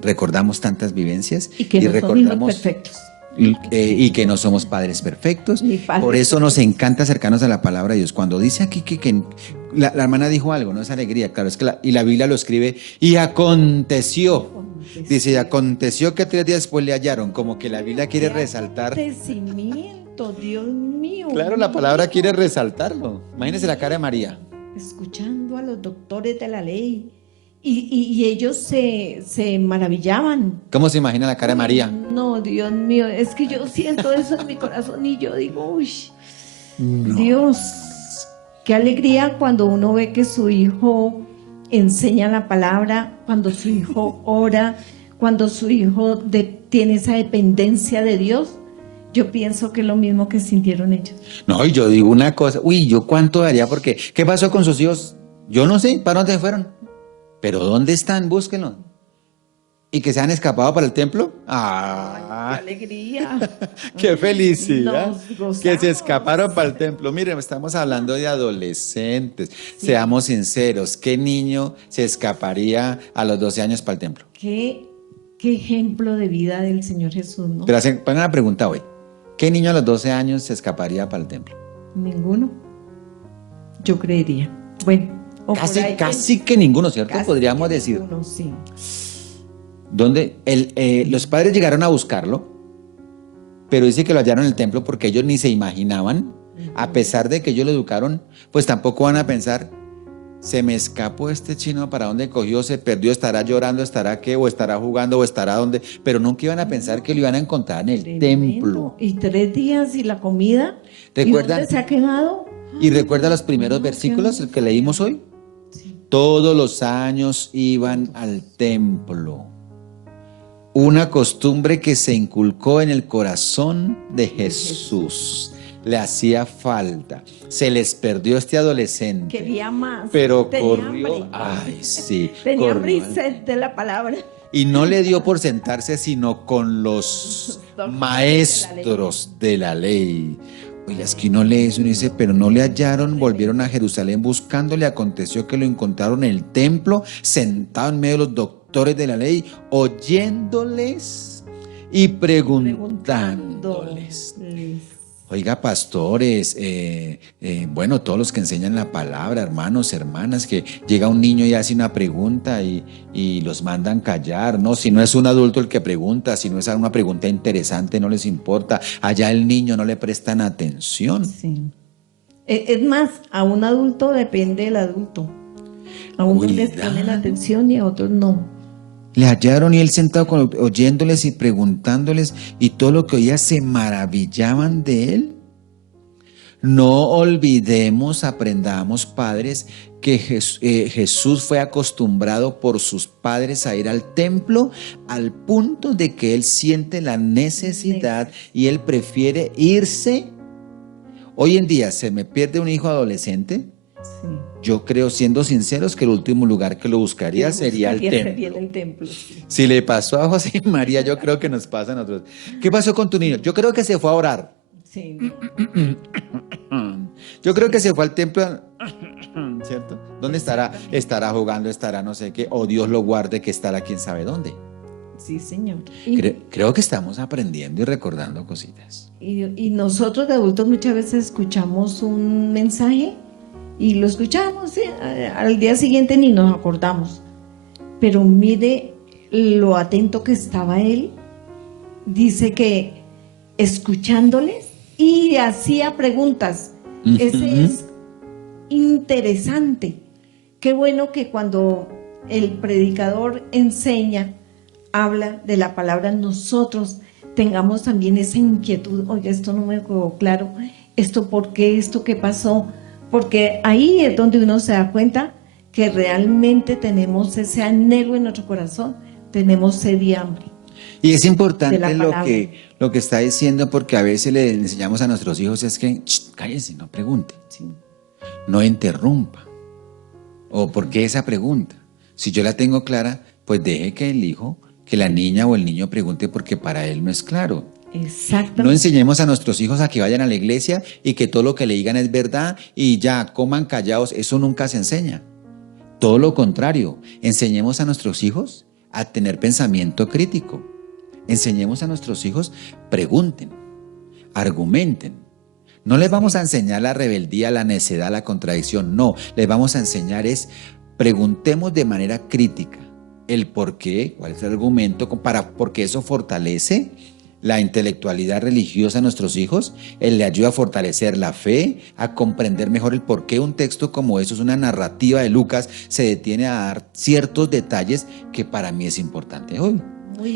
recordamos tantas vivencias. Y que no son hijos perfectos. Y que no somos padres perfectos. Por eso nos encanta acercarnos a la palabra de Dios. Cuando dice aquí que la hermana dijo algo, ¿no? Es alegría, claro, es que y la Biblia lo escribe, y aconteció. Dice, y aconteció que 3 días después le hallaron, como que la Biblia quiere resaltar. Acontecimiento, Dios mío. Claro, la palabra quiere resaltarlo. Imagínense la cara de María. Escuchando a los doctores de la ley. Y ellos se maravillaban. ¿Cómo se imagina la cara de María? No, Dios mío, es que yo siento eso en mi corazón y yo digo, Dios, qué alegría cuando uno ve que su hijo enseña la palabra, cuando su hijo ora, cuando su hijo tiene esa dependencia de Dios. Yo pienso que es lo mismo que sintieron ellos. No, y yo digo una cosa, ¿yo cuánto daría? Porque, ¿qué pasó con sus hijos? Yo no sé, ¿para dónde fueron? Pero ¿dónde están? Búsquenlos. ¿Y que se han escapado para el templo? ¡Ah! ¡Qué alegría! ¡Qué felicidad! Que se escaparon para el templo. Miren, estamos hablando de adolescentes. Sí. Seamos sinceros, ¿qué niño se escaparía a los 12 años para el templo? ¿Qué ejemplo de vida del Señor Jesús, ¿no? Pero pongan una pregunta hoy. ¿Qué niño a los 12 años se escaparía para el templo? Ninguno. Yo creería. Bueno. Casi que ninguno, ¿cierto? Podríamos decir. Ninguno, sí. Donde los padres llegaron a buscarlo, pero dice que lo hallaron en el templo porque ellos ni se imaginaban, a pesar de que ellos lo educaron, pues tampoco van a pensar, se me escapó este chino, ¿para dónde cogió? Se perdió, estará llorando, estará qué, o estará jugando, o estará dónde, pero nunca iban a pensar que lo iban a encontrar en el templo. Y 3 días y la comida. ¿Recuerdan? ¿Y dónde se ha quedado? ¿Y recuerda los primeros versículos, el que leímos hoy? Sí. Todos los años iban al templo. Una costumbre que se inculcó en el corazón de Jesús. Le hacía falta. Se les perdió este adolescente. Quería más. Pero tenía corrió. Hambre. Ay, sí. Tenía hambre y sed de la palabra. Y no le dio por sentarse, sino con los maestros de la ley. Oiga, es que uno lee eso y uno dice, pero no le hallaron, volvieron a Jerusalén buscándole. Aconteció que lo encontraron en el templo, sentado en medio de los doctores de la ley, oyéndoles y preguntándoles. Oiga, pastores, bueno, todos los que enseñan la palabra, hermanos, hermanas, que llega un niño y hace una pregunta y los mandan callar, ¿no? Si no es un adulto el que pregunta, si no es una pregunta interesante, no les importa. Allá el niño no le prestan atención. Sí. Es más, a un adulto depende del adulto. A unos les ponen atención y a otros no. Le hallaron y él sentado oyéndoles y preguntándoles, y todo lo que oía se maravillaban de él. No olvidemos, aprendamos, padres, que Jesús fue acostumbrado por sus padres a ir al templo al punto de que él siente la necesidad y él prefiere irse. Hoy en día se me pierde un hijo adolescente Sí. Yo creo, siendo sinceros, que el último lugar que lo buscaría sería el templo. Sería el templo, sí. Si le pasó a José y María, yo creo que nos pasa a nosotros. ¿Qué pasó con tu niño? Yo creo que se fue a orar. Sí, Yo creo que se fue al templo, ¿cierto? ¿Dónde estará? Estará jugando, estará no sé qué, o Dios lo guarde que estará quién sabe dónde. sí, señor. Creo que estamos aprendiendo y recordando cositas. Y nosotros de adultos muchas veces escuchamos un mensaje y lo escuchamos, ¿sí? Al día siguiente ni nos acordamos. Pero mire lo atento que estaba él. Dice que escuchándoles y hacía preguntas. Ese es interesante. Qué bueno que cuando el predicador enseña, habla de la palabra, nosotros tengamos también esa inquietud. Oye, esto no me quedó claro, esto por qué, esto qué pasó, porque ahí es donde uno se da cuenta que realmente tenemos ese anhelo en nuestro corazón, tenemos sed y hambre. Y es importante De la lo que está diciendo, porque a veces le enseñamos a nuestros hijos es que cállese, no pregunte, Sí. no interrumpa. ¿O por qué esa pregunta? Si yo la tengo clara, pues deje que el hijo, que la niña o el niño pregunte, porque para él no es claro. Exacto. No enseñemos a nuestros hijos a que vayan a la iglesia y que todo lo que le digan es verdad y ya coman callados. Eso nunca se enseña. Todo lo contrario, enseñemos a nuestros hijos a tener pensamiento crítico. Enseñemos a nuestros hijos, pregunten, argumenten. No les vamos a enseñar la rebeldía, la necedad, la contradicción. No, les vamos a enseñar preguntemos de manera crítica el por qué, cuál es el argumento, porque eso fortalece la intelectualidad religiosa a nuestros hijos, le ayuda a fortalecer la fe, a comprender mejor el por qué un texto como eso es una narrativa de Lucas, se detiene a dar ciertos detalles que para mí es importante hoy.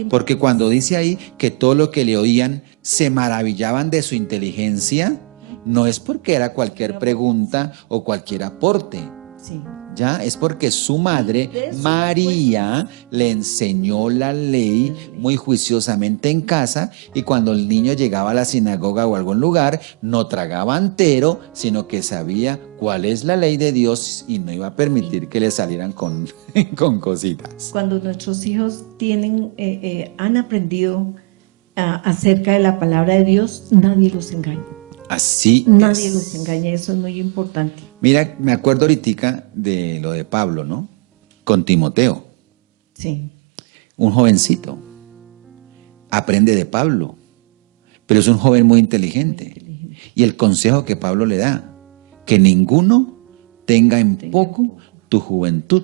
Porque cuando dice ahí que todo lo que le oían se maravillaban de su inteligencia, no es porque era cualquier pregunta o cualquier aporte. Sí. Ya es porque su madre, María, le enseñó la ley muy juiciosamente en casa, y cuando el niño llegaba a la sinagoga o a algún lugar, no tragaba entero, sino que sabía cuál es la ley de Dios y no iba a permitir que le salieran con cositas. Cuando nuestros hijos han aprendido acerca de la palabra de Dios, nadie los engaña. Así nadie es. los engaña, eso es muy importante. Mira, me acuerdo ahorita de lo de Pablo, ¿no? Con Timoteo. Sí. Un jovencito. Aprende de Pablo, pero es un joven muy inteligente. Y el consejo que Pablo le da, que ninguno tenga en poco tu juventud,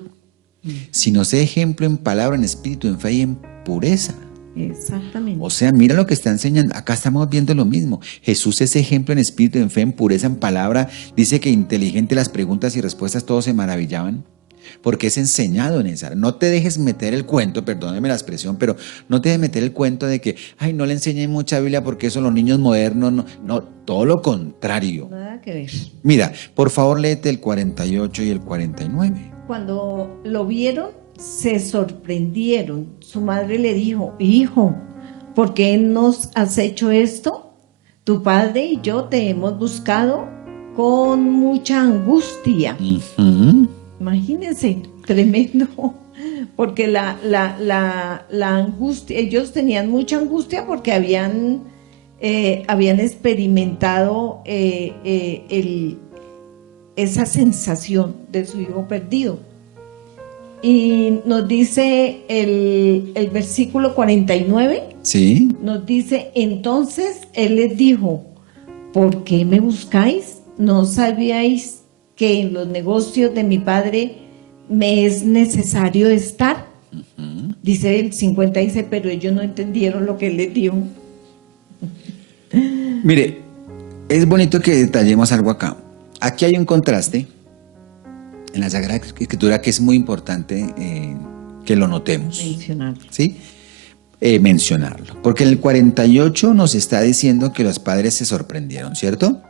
sino sea ejemplo en palabra, en espíritu, en fe y en pureza. Exactamente. O sea, mira lo que está enseñando. Acá estamos viendo lo mismo. Jesús es ejemplo en espíritu, en fe, en pureza, en palabra. Dice que inteligente las preguntas y respuestas, todos se maravillaban, porque es enseñado en esa. No te dejes meter el cuento, perdóneme la expresión, pero no te dejes meter el cuento de que, ay, no le enseñé mucha Biblia porque eso los niños modernos, no, todo lo contrario. Nada que ver. Mira, por favor, léete el 48 y el 49. Cuando lo vieron, se sorprendieron. Su madre le dijo: hijo, ¿por qué nos has hecho esto? Tu padre y yo te hemos buscado con mucha angustia. Imagínense, tremendo, porque la angustia, ellos tenían mucha angustia porque habían experimentado esa sensación de su hijo perdido. Y nos dice el versículo 49, ¿Sí? nos dice: entonces él les dijo: ¿por qué me buscáis? ¿No sabíais que en los negocios de mi padre me es necesario estar? Dice el 50, dice, pero ellos no entendieron lo que él les dijo. Mire, es bonito que detallemos algo acá. Aquí hay un contraste en la Sagrada Escritura que es muy importante que lo notemos. Mencionarlo. ¿Sí? Mencionarlo. Porque en el 48 nos está diciendo que los padres se sorprendieron, ¿cierto?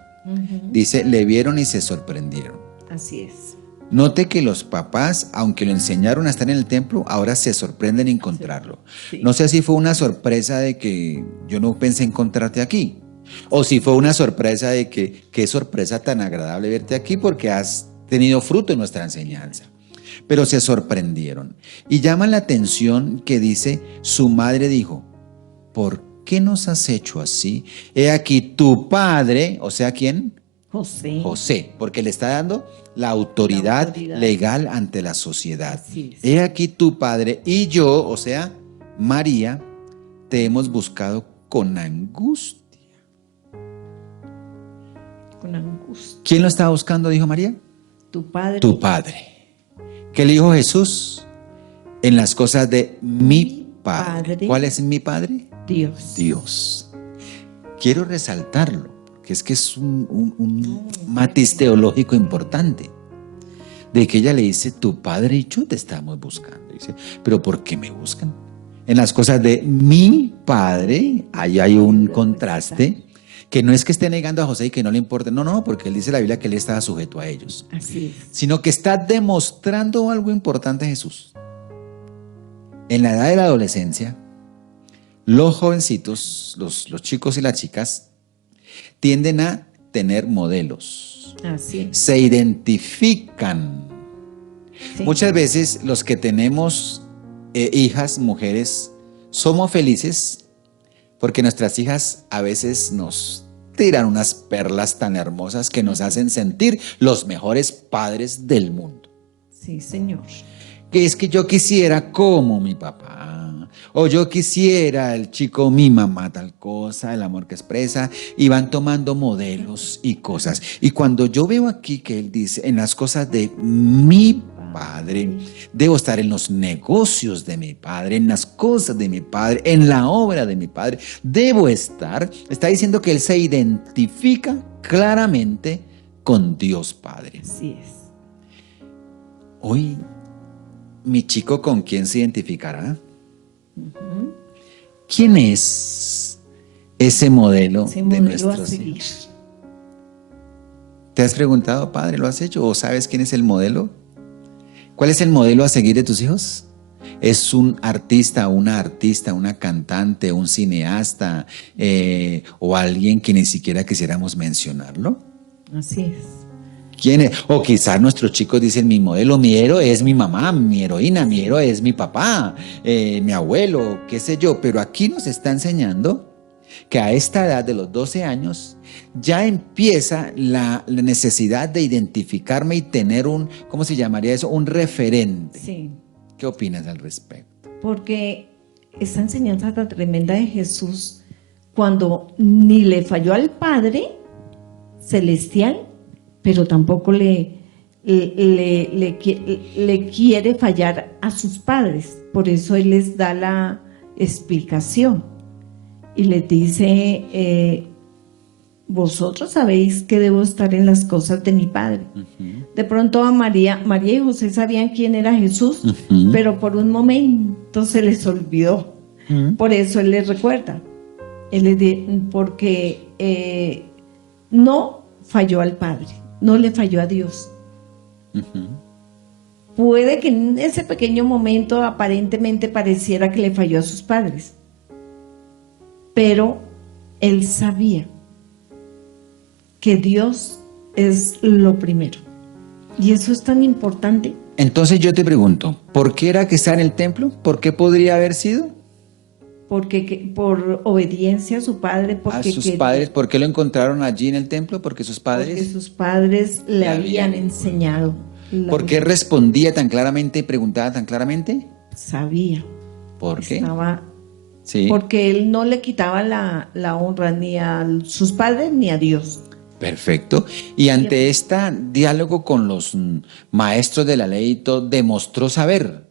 Dice, le vieron y se sorprendieron. Así es. Note que los papás, aunque lo enseñaron a estar en el templo, ahora se sorprenden en encontrarlo. Sí. No sé si fue una sorpresa de que yo no pensé encontrarte aquí, o si fue una sorpresa de que qué sorpresa tan agradable verte aquí porque has tenido fruto en nuestra enseñanza. Pero se sorprendieron. Y llama la atención que dice, su madre dijo, ¿por qué nos has hecho así? He aquí tu padre, o sea, ¿quién? José. José, porque le está dando la autoridad legal ante la sociedad. He aquí tu padre y yo, o sea, María, te hemos buscado con angustia. Con angustia. ¿Quién lo estaba buscando, dijo María? Tu padre. Tu padre. ¿Qué le dijo Jesús? En las cosas de mi padre. ¿Cuál es mi padre? Dios. Dios. Quiero resaltarlo, porque es que es un matiz teológico importante. De que ella le dice, tu padre y yo te estamos buscando. Dice, pero ¿por qué me buscan? En las cosas de mi padre, ahí hay un contraste, que no es que esté negando a José y que no le importe, no, porque él dice en la Biblia que él estaba sujeto a ellos. Así es. Sino que está demostrando algo importante Jesús. En la edad de la adolescencia, los jovencitos, los chicos y las chicas, tienden a tener modelos. Así es. Se identifican. Sí. Muchas veces los que tenemos hijas, mujeres, somos felices porque nuestras hijas a veces nos tiran unas perlas tan hermosas que nos hacen sentir los mejores padres del mundo. Sí, Señor. Que es que yo quisiera como mi papá, o yo quisiera el chico, mi mamá, tal cosa, el amor que expresa, y van tomando modelos y cosas. Y cuando yo veo aquí que él dice, en las cosas de mi padre, debo estar en los negocios de mi padre, en las cosas de mi padre, en la obra de mi padre, debo estar, está diciendo que él se identifica claramente con Dios Padre. Así es. Hoy, mi chico, ¿con quién se identificará? ¿Quién es ese modelo de nuestros hijos? ¿Te has preguntado, padre, lo has hecho? ¿O sabes quién es el modelo? ¿Cuál es el modelo a seguir de tus hijos? ¿Es un artista, una cantante, un cineasta o alguien que ni siquiera quisiéramos mencionarlo? Así es. ¿Quién es? O quizás nuestros chicos dicen, mi modelo, mi héroe es mi mamá, mi heroína, mi héroe es mi papá, mi abuelo, qué sé yo. Pero aquí nos está enseñando que a esta edad de los 12 años ya empieza la necesidad de identificarme y tener un, ¿cómo se llamaría eso? Un referente. Sí. ¿Qué opinas al respecto? Porque esa enseñanza tan tremenda de Jesús, cuando ni le falló al Padre Celestial, pero tampoco le quiere fallar a sus padres. Por eso Él les da la explicación y les dice, vosotros sabéis que debo estar en las cosas de mi Padre. De pronto a María y José sabían quién era Jesús, pero por un momento se les olvidó. Por eso Él les recuerda. Él les dice, porque no falló al Padre, no le falló a Dios. Puede que en ese pequeño momento aparentemente pareciera que le falló a sus padres, pero Él sabía que Dios es lo primero. Y eso es tan importante. Entonces yo te pregunto, ¿por qué era que está en el templo? ¿Por qué podría haber sido? Porque por obediencia a su padre. Porque a sus padres. ¿Por qué lo encontraron allí en el templo? Porque sus padres le habían enseñado. ¿Por qué respondía tan claramente y preguntaba tan claramente? Sabía. ¿Por qué? Sí. Porque él no le quitaba la honra ni a sus padres ni a Dios. Perfecto. Y ante este diálogo con los maestros de la ley, todo, demostró saber.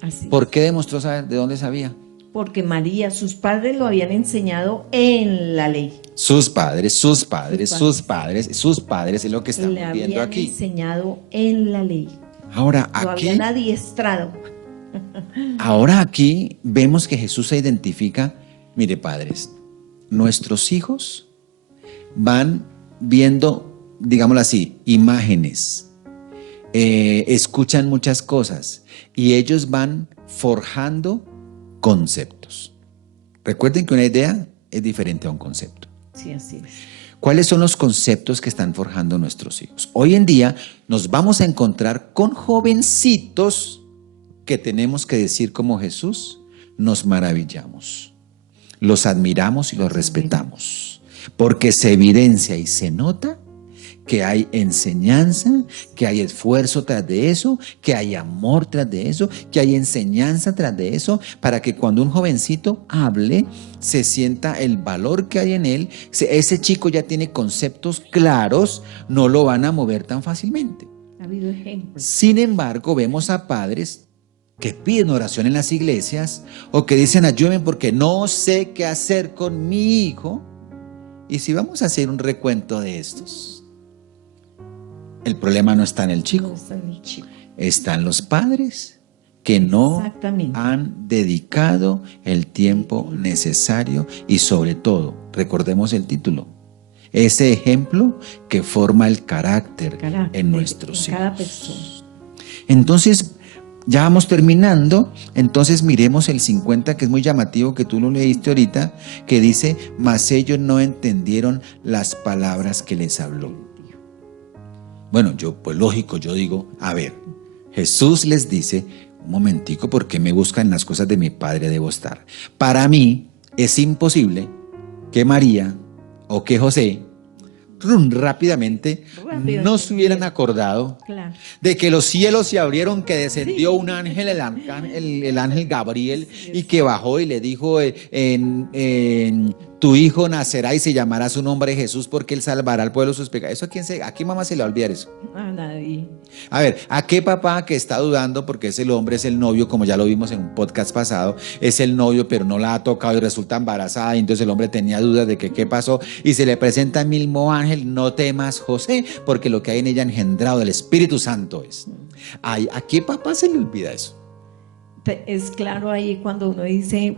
Así. ¿Por qué demostró saber? ¿De dónde sabía? Porque María, sus padres lo habían enseñado en la ley. Sus padres, es lo que estamos viendo aquí. Le habían enseñado en la ley. Ahora lo aquí, habían adiestrado. Ahora aquí vemos que Jesús se identifica. Mire, padres, nuestros hijos van viendo, digámoslo así, imágenes, escuchan muchas cosas y ellos van forjando conceptos. Recuerden que una idea es diferente a un concepto. Sí, así es. ¿Cuáles son los conceptos que están forjando nuestros hijos? Hoy en día nos vamos a encontrar con jovencitos que tenemos que decir como Jesús, nos maravillamos, los admiramos y los respetamos, porque se evidencia y se nota que hay enseñanza, que hay esfuerzo tras de eso, que hay amor tras de eso, que hay enseñanza tras de eso, para que cuando un jovencito hable, se sienta el valor que hay en él. Ese chico ya tiene conceptos claros, no lo van a mover tan fácilmente. Ha habido ejemplos. Sin embargo, vemos a padres que piden oración en las iglesias o que dicen ayúdenme porque no sé qué hacer con mi hijo. Y si vamos a hacer un recuento de estos, el problema no está en el chico, No está en el chico. están los padres que no Exactamente. han dedicado el tiempo necesario y sobre todo, recordemos el título, ese ejemplo que forma el carácter en nuestros hijos. Cada persona. Entonces, ya vamos terminando, entonces miremos el 50 que es muy llamativo, que tú lo leíste ahorita, que dice, mas ellos no entendieron las palabras que les habló. Bueno, pues lógico, yo digo, a ver, Jesús les dice, un momentico, ¿por qué me buscan en las cosas de mi Padre debo estar? Para mí es imposible que María o que José rápidamente no se hubieran acordado de que los cielos se abrieron, que descendió un ángel, el ángel Gabriel, y que bajó y le dijo, tu hijo nacerá y se llamará su nombre Jesús porque él salvará al pueblo de sus pecados. ¿Eso a qué mamá se le va a olvidar eso? A nadie. A ver, ¿a qué papá que está dudando porque es el hombre, es el novio, como ya lo vimos en un podcast pasado, es el novio pero no la ha tocado y resulta embarazada y entonces el hombre tenía dudas de que qué pasó y se le presenta el mismo ángel, no temas José porque lo que hay en ella engendrado del Espíritu Santo es? Ay, ¿a qué papá se le olvida eso? Es claro ahí cuando uno dice,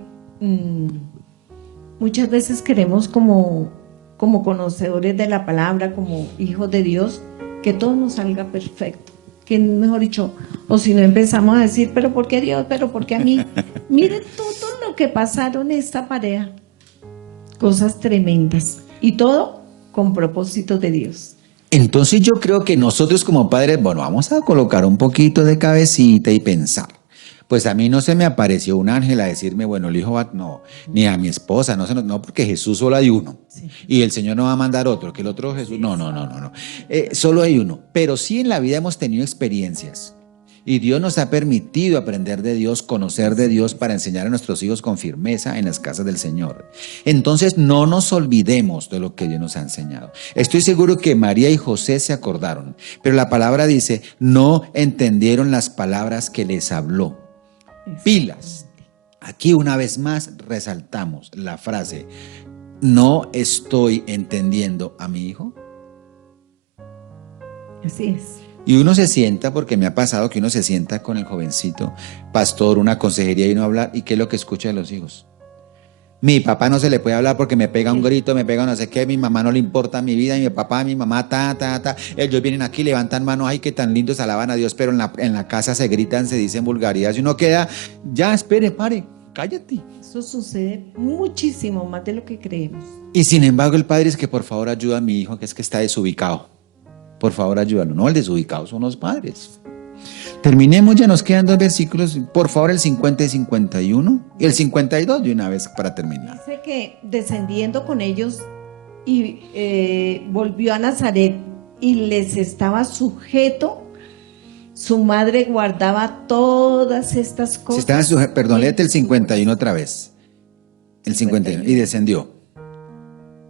muchas veces queremos como conocedores de la palabra, como hijos de Dios, que todo nos salga perfecto, que mejor dicho, o si no empezamos a decir, pero ¿por qué Dios? ¿Pero por qué a mí? Miren todo lo que pasaron esta pareja, cosas tremendas, y todo con propósito de Dios. Entonces yo creo que nosotros como padres, bueno, vamos a colocar un poquito de cabecita y pensar. Pues a mí no se me apareció un ángel a decirme, bueno, el hijo va, no, ni a mi esposa, no, porque Jesús solo hay uno. Sí. Y el Señor no va a mandar otro, que el otro Jesús, no. Solo hay uno. Pero sí en la vida hemos tenido experiencias y Dios nos ha permitido aprender de Dios, conocer de Dios para enseñar a nuestros hijos con firmeza en las casas del Señor. Entonces no nos olvidemos de lo que Dios nos ha enseñado. Estoy seguro que María y José se acordaron, pero la palabra dice, no entendieron las palabras que les habló. Pilas. Aquí una vez más resaltamos la frase, no estoy entendiendo a mi hijo. Así es. Y uno se sienta, porque me ha pasado que uno se sienta con el jovencito, pastor, una consejería y no hablar, ¿y qué es lo que escucha de los hijos? Mi papá no se le puede hablar porque me pega un grito, me pega no sé qué, mi mamá no le importa mi vida, mi papá, mi mamá, ellos vienen aquí, levantan manos, ay, qué tan lindos, alaban a Dios, pero en la casa se gritan, se dicen vulgaridades y uno queda, ya, espere, pare, cállate. Eso sucede muchísimo más de lo que creemos. Y sin embargo el padre es que por favor ayuda a mi hijo que es que está desubicado, por favor ayúdalo. No, el desubicado son los padres. Terminemos, ya nos quedan 2 versículos, por favor el 50 y 51 y el 52 de una vez para terminar. Dice que descendiendo con ellos y volvió a Nazaret y les estaba sujeto, su madre guardaba todas estas cosas. Perdón, léete el 51 otra vez. El 51 y descendió.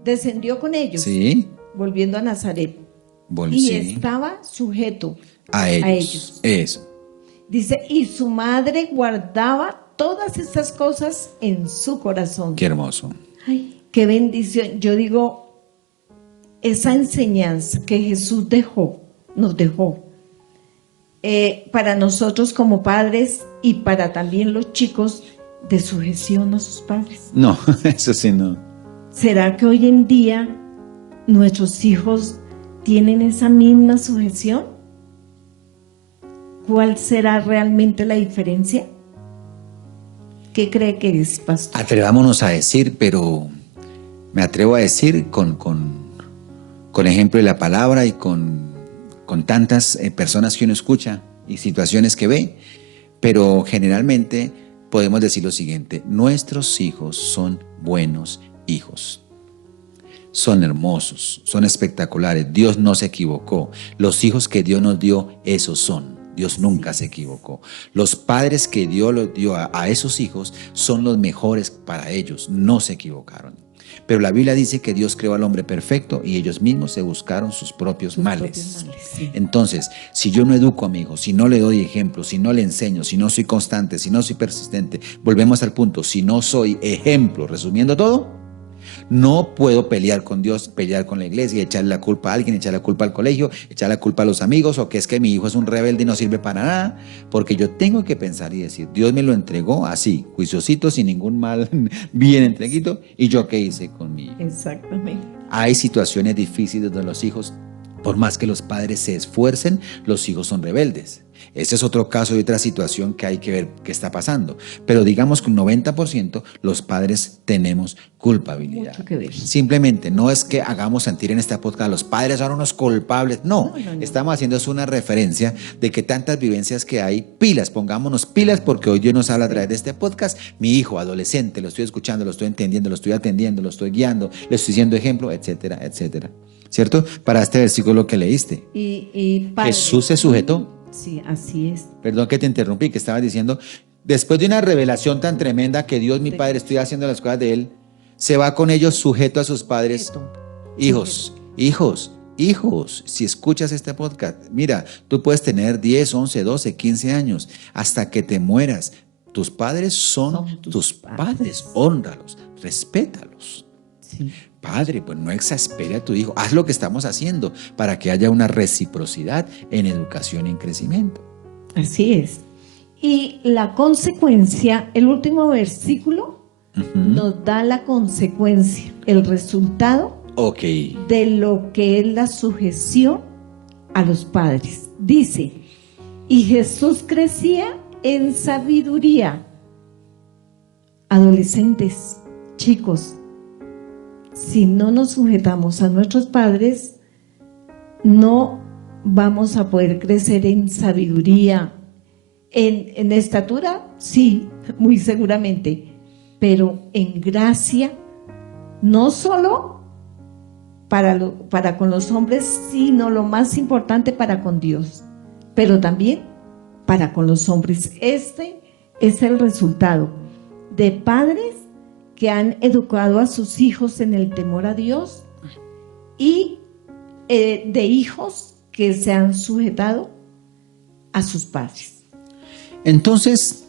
Descendió con ellos. Sí. Volviendo a Nazaret. Y estaba sujeto a ellos. Eso. Dice, y su madre guardaba todas estas cosas en su corazón. Qué hermoso. Ay, qué bendición. Yo digo, esa enseñanza que Jesús nos dejó, para nosotros como padres y para también los chicos, de sujeción a sus padres. No, eso sí no. ¿Será que hoy en día nuestros hijos tienen esa misma sujeción? ¿Cuál será realmente la diferencia? ¿Qué cree que es, pastor? Atrevámonos a decir, pero me atrevo a decir con con ejemplo de la palabra y con tantas personas que uno escucha y situaciones que ve, pero generalmente podemos decir lo siguiente: nuestros hijos son buenos hijos. Son hermosos, son espectaculares. Dios no se equivocó. Los hijos que Dios nos dio, esos son. Dios nunca se equivocó. Los padres que Dios los dio a esos hijos son los mejores para ellos. No se equivocaron. Pero la Biblia dice que Dios creó al hombre perfecto y ellos mismos se buscaron sus propios males. Sí. Entonces, si yo no educo a mi hijo, si no le doy ejemplo, si no le enseño, si no soy constante, si no soy persistente, volvemos al punto, si no soy ejemplo, resumiendo todo, no puedo pelear con Dios, pelear con la iglesia, echarle la culpa a alguien, echarle la culpa al colegio, echarle la culpa a los amigos, o que es que mi hijo es un rebelde y no sirve para nada, porque yo tengo que pensar y decir, Dios me lo entregó así, juiciosito, sin ningún mal, bien entreguito, y yo qué hice con mi hijo. Exactamente. Hay situaciones difíciles donde los hijos, por más que los padres se esfuercen, los hijos son rebeldes. Ese es otro caso y otra situación que hay que ver qué está pasando. Pero digamos que un 90% los padres tenemos culpabilidad. Mucho que ver. Simplemente no es que hagamos sentir en esta podcast los padres son unos culpables. No. Estamos haciendo una referencia de que tantas vivencias que hay, pilas, pongámonos pilas, porque hoy Dios nos habla a través de este podcast. Mi hijo adolescente, lo estoy escuchando, lo estoy entendiendo, lo estoy atendiendo, lo estoy guiando, le estoy siendo ejemplo, etcétera, etcétera. ¿Cierto? Para este versículo que leíste. Y padre, Jesús se sujetó. Sí, así es. Perdón que te interrumpí, que estabas diciendo, después de una revelación tan tremenda que Dios, mi Padre, estoy haciendo las cosas de Él, se va con ellos sujeto a sus padres. Hijos, si escuchas este podcast, mira, tú puedes tener 10, 11, 12, 15 años, hasta que te mueras. Tus padres son tus padres, hónralos, respétalos. Sí. Padre, pues no exaspere a tu hijo, haz lo que estamos haciendo para que haya una reciprocidad en educación y en crecimiento. Así es. Y la consecuencia, el último versículo nos da la consecuencia, el resultado de lo que es la sujeción a los padres. Dice, y Jesús crecía en sabiduría. Adolescentes, chicos, si no nos sujetamos a nuestros padres, no vamos a poder crecer en sabiduría, en estatura, sí, muy seguramente, pero en gracia, no solo para con los hombres, sino lo más importante para con Dios, pero también para con los hombres. Este es el resultado de padres que han educado a sus hijos en el temor a Dios y de hijos que se han sujetado a sus padres. Entonces,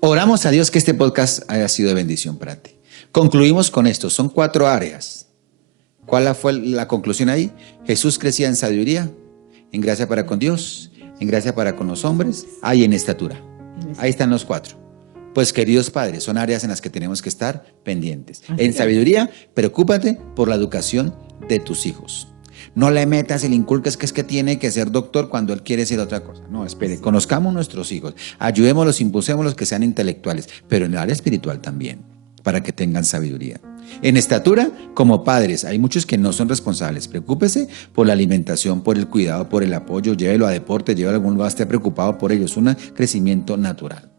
oramos a Dios que este podcast haya sido de bendición para ti. Concluimos con esto, son 4 áreas. ¿Cuál fue la conclusión ahí? Jesús crecía en sabiduría, en gracia para con Dios, en gracia para con los hombres, y en estatura. Ahí están los 4. Pues queridos padres, son áreas en las que tenemos que estar pendientes. En sabiduría, preocúpate por la educación de tus hijos. No le metas y le inculques que es que tiene que ser doctor cuando él quiere ser otra cosa. No, espere, conozcamos nuestros hijos, ayudémoslos, impulsémoslos que sean intelectuales, pero en el área espiritual también, para que tengan sabiduría. En estatura, como padres, hay muchos que no son responsables. Preocúpese por la alimentación, por el cuidado, por el apoyo, llévelo a deporte, llévelo a algún lugar, esté preocupado por ello, es un crecimiento natural.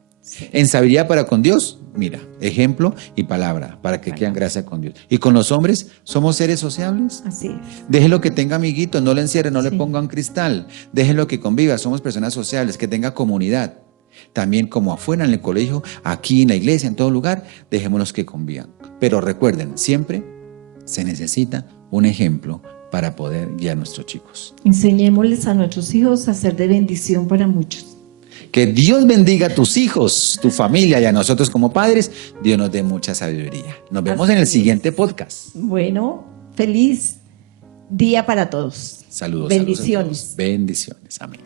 En sabiduría para con Dios, mira, ejemplo y palabra, para que quieran gracia con Dios. Y con los hombres, somos seres sociables. Así es. Déjelo que tenga amiguitos, no le encierre, no le ponga un cristal. Déjelo que conviva, somos personas sociables, que tenga comunidad. También como afuera en el colegio, aquí en la iglesia, en todo lugar, dejémonos que convivan. Pero recuerden, siempre se necesita un ejemplo para poder guiar a nuestros chicos. Enseñémosles a nuestros hijos a ser de bendición para muchos. Que Dios bendiga a tus hijos, tu familia y a nosotros como padres. Dios nos dé mucha sabiduría. Nos vemos en el siguiente podcast. Bueno, feliz día para todos. Saludos. Bendiciones. Saludos a todos. Bendiciones. Amén.